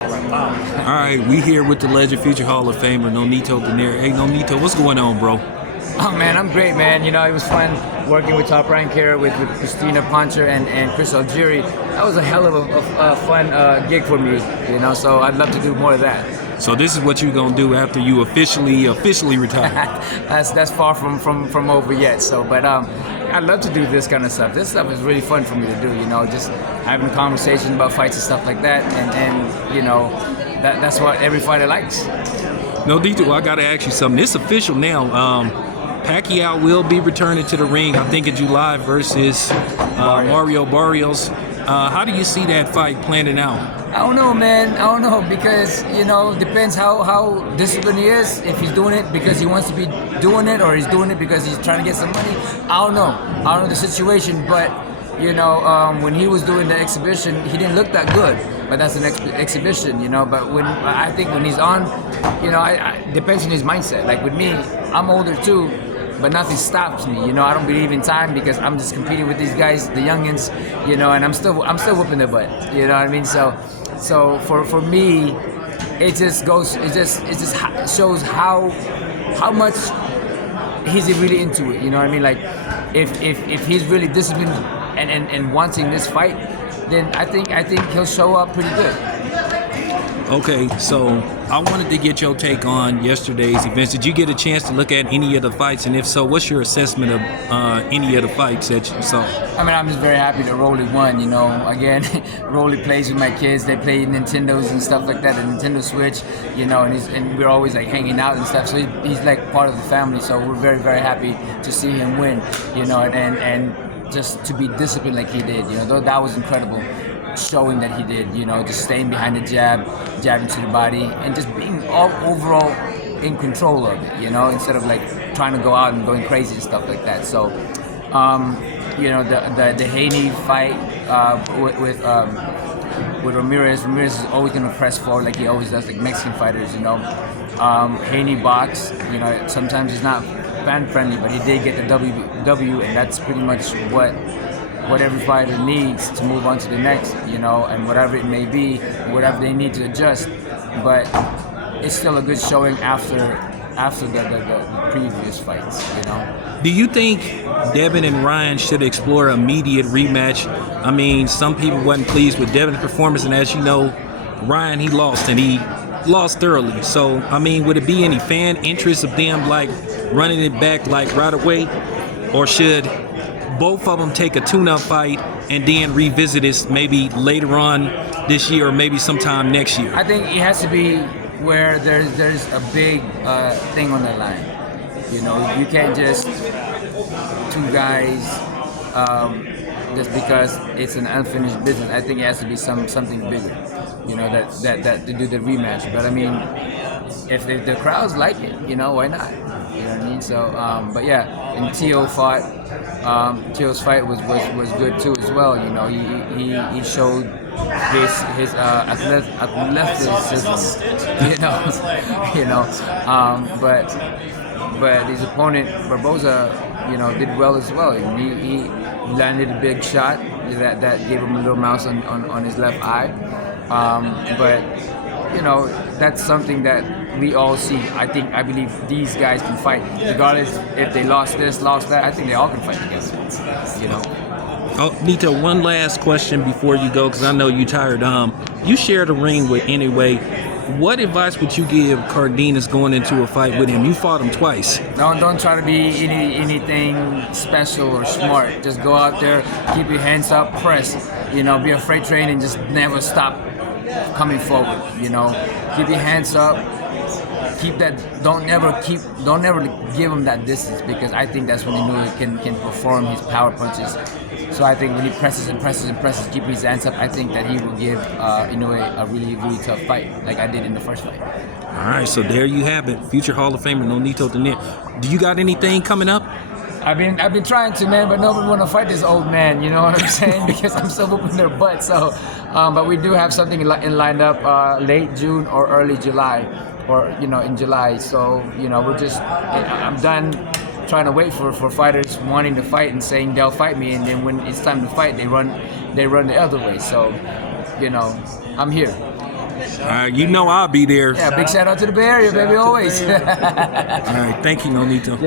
All right, we here with the legend, future Hall of Famer, Nonito Donaire. Hey, Nonito, what's going on, bro? Oh man, I'm great, man. You know, it was fun working with Top Rank here with Christina Poncher and Chris Algieri. That was a hell of a fun gig for me, you know, so I'd love to do more of that. So this is what you're gonna do after you officially retire. That's far from over yet. So, but I'd love to do this kind of stuff. This stuff is really fun for me to do. You know, just having conversations about fights and stuff like that, and you know, that's what every fighter likes. Nonito, I gotta ask you something. It's official now. Pacquiao will be returning to the ring, I think in July versus Mario Barrios. How do you see that fight planning out? I don't know, man. I don't know because, you know, depends how disciplined he is. If he's doing it because he wants to be doing it or he's doing it because he's trying to get some money. I don't know. I don't know the situation, but, you know, when he was doing the exhibition, he didn't look that good. But that's an exhibition, you know. But I think when he's on, you know, I depends on his mindset. Like with me, I'm older too. But nothing stops me, you know. I don't believe in time because I'm just competing with these guys, the youngins, you know, and I'm still whooping their butt, you know what I mean? So for me, it just shows how much he's really into it, you know what I mean? Like if he's really disciplined and wanting this fight, then I think he'll show up pretty good. Okay, so I wanted to get your take on yesterday's events. Did you get a chance to look at any of the fights? And if so, what's your assessment of any of the fights that you saw? I mean, I'm just very happy that Rolley won, you know. Again, Rolley plays with my kids. They play Nintendos and stuff like that, the Nintendo Switch, you know, and we're always like hanging out and stuff. So he's like part of the family. So we're very, very happy to see him win, you know, and just to be disciplined like he did, you know, that was incredible. Showing that he did, you know, just staying behind the jabbing to the body, and just being overall in control of it, you know, instead of like trying to go out and going crazy and stuff like that. So, you know, the Haney fight with Ramirez is always going to press forward like he always does, like Mexican fighters, you know. Haney box, you know, sometimes he's not fan friendly, but he did get the W, and that's pretty much what every fighter needs to move on to the next, you know, and whatever it may be, whatever they need to adjust. But it's still a good showing after the previous fights, you know. Do you think Devin and Ryan should explore an immediate rematch? I mean, some people wasn't pleased with Devin's performance, and as you know, Ryan, he lost, and he lost thoroughly. So, I mean, would it be any fan interest of them, like, running it back, like, right away? Or should both of them take a tune-up fight and then revisit this maybe later on this year or maybe sometime next year? I think it has to be where there's a big thing on the line. You know, you can't just two guys just because it's an unfinished business. I think it has to be something bigger. You know, that to do the rematch. But I mean, if the crowds like it, you know, why not? You know what I mean? So, but yeah, and Tio fought. Tio's fight was good too as well. You know, he showed his athleticism. You know. But his opponent Barboza, you know, did well as well. He landed a big shot that gave him a little mouse on his left eye. But you know, that's something that we all see. I believe these guys can fight, regardless if they lost this, lost that. I think they all can fight together. You know. Oh, Nito, one last question before you go, because I know you're tired. You share the ring with anyway. What advice would you give Cardenas going into a fight with him? You fought him twice. Don't try to be anything special or smart. Just go out there, keep your hands up, press. You know, be a freight train and just never stop coming forward. You know, keep your hands up. Keep that. Don't ever give him that distance, because I think that's when he can perform his power punches. So I think when he presses and presses and presses, keep his hands up, I think that he will give a really, really tough fight, like I did in the first fight. All right, so there you have it, future Hall of Famer Nonito Donaire. Do you got anything coming up? I've been trying to, man, but nobody want to fight this old man. You know what I'm saying? Because I'm still whooping their butt. So, but we do have something lined up late June or early July, or you know, in July. So you know, I'm done trying to wait for fighters wanting to fight and saying they'll fight me, and then when it's time to fight, they run the other way. So, you know, I'm here. You know I'll be there. Yeah, big shout out to the Bay Area, baby, always. All right, thank you, Nonito.